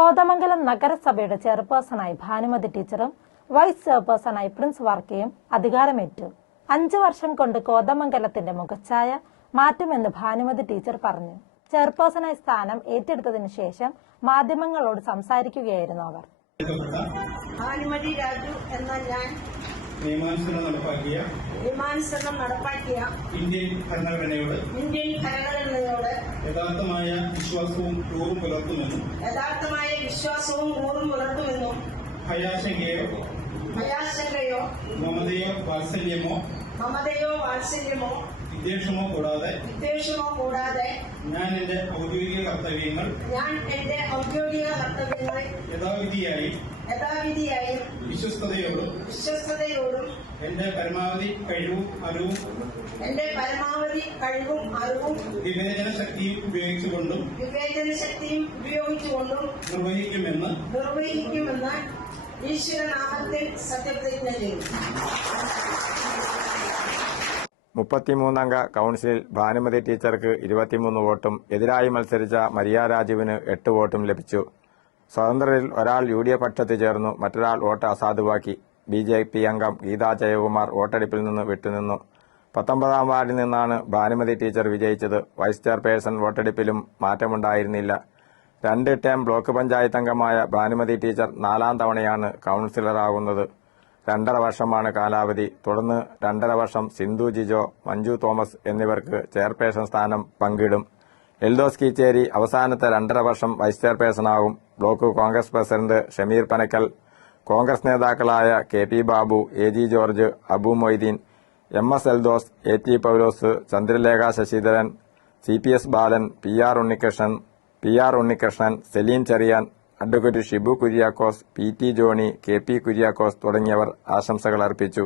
കോതമംഗലം നഗരസഭയുടെ ചെയർപേഴ്സണായി ഭാനുമതി ടീച്ചറും vice ചെയർപേഴ്സണായി Prince വർക്കയും അധികാരമേറ്റു. 5 വർഷം കൊണ്ട് കോതമംഗലത്തിന്റെ മുഖച്ഛായ മാറ്റുമെന്ന് ഭാനുമതി ടീച്ചർ പറഞ്ഞു. ചെയർപേഴ്സണായി സ്ഥാനം ഏറ്റെടുത്തതിനു ശേഷം മാധ്യമങ്ങളോട് സംസാരിക്കുകയായിരുന്നു അവർ. ഭാനുമതി രാജു എന്ന ഞാൻ നിയമാനുസരണം നടപ്പാക്കിയ ഇന്ത്യൻ ഭരണഘടനയോട് യഥാർത്ഥമായ വിശ്വാസവും കൂറും പുലർത്തുമെന്നും ഭയാശങ്കയോ മമതയോ വാത്സല്യമോ വിദ്വേഷമോ കൂടാതെ ഞാൻ എന്റെ ഔദ്യോഗിക കർത്തവ്യങ്ങൾ യഥാവിധിയായും വിശ്വസ്തയോടും എന്റെ പരമാവധി കഴിവും അറിവും വിവേചന ശക്തിയും ഉപയോഗിച്ചുകൊണ്ടും നിർവഹിക്കുമെന്ന് ഈശ്വരനാമത്തിൽ സത്യപ്രതിജ്ഞ ചെയ്യും. 33-അംഗ കൌൺസിലിൽ ഭാനുമതി ടീച്ചർക്ക് 23 വോട്ടും എതിരായി മത്സരിച്ച മരിയ രാജുവിന് 8 വോട്ടും ലഭിച്ചു. സ്വതന്ത്രരിൽ ഒരാൾ UDF പക്ഷത്ത് ചേർന്നു, മറ്റൊരാൾ വോട്ട് അസാധുവാക്കി. BJP അംഗം ഗീതാ ജയകുമാർ വോട്ടെടുപ്പിൽ നിന്ന് വിട്ടുനിന്നു. 19-ാം വാർഡിൽ നിന്നാണ് ഭാനുമതി ടീച്ചർ വിജയിച്ചത്. വൈസ് ചെയർപേഴ്സൺ വോട്ടെടുപ്പിലും മാറ്റമുണ്ടായിരുന്നില്ല. 2 ടേം ബ്ലോക്ക് പഞ്ചായത്ത് അംഗമായ ഭാനുമതി ടീച്ചർ 4ാം തവണയാണ് കൌൺസിലറാകുന്നത്. 2.5 വർഷമാണ് കാലാവധി. തുടർന്ന് 2.5 വർഷം സിന്ധു ജിജോ, മഞ്ജു തോമസ് എന്നിവർക്ക് ചെയർപേഴ്സൺ സ്ഥാനം പങ്കിടും. എൽദോസ് കീച്ചേരി അവസാനത്തെ 2.5 വർഷം വൈസ് ചെയർപേഴ്സണാകും. ബ്ലോക്ക് കോൺഗ്രസ് പ്രസിഡന്റ് ഷമീർ പനക്കൽ, കോൺഗ്രസ് നേതാക്കളായ KP Babu, AG George, Abu Moideen, MS Eldhose, AT Paulose, Chandralekha Sasidharan, CPS Balan, PR Unnikrishnan, Saleem Cheriyan, advocate Shibu Kuriakose, PT Johny, KP Kuriakose തുടങ്ങിയവർ ആശംസകൾ അർപ്പിച്ചു.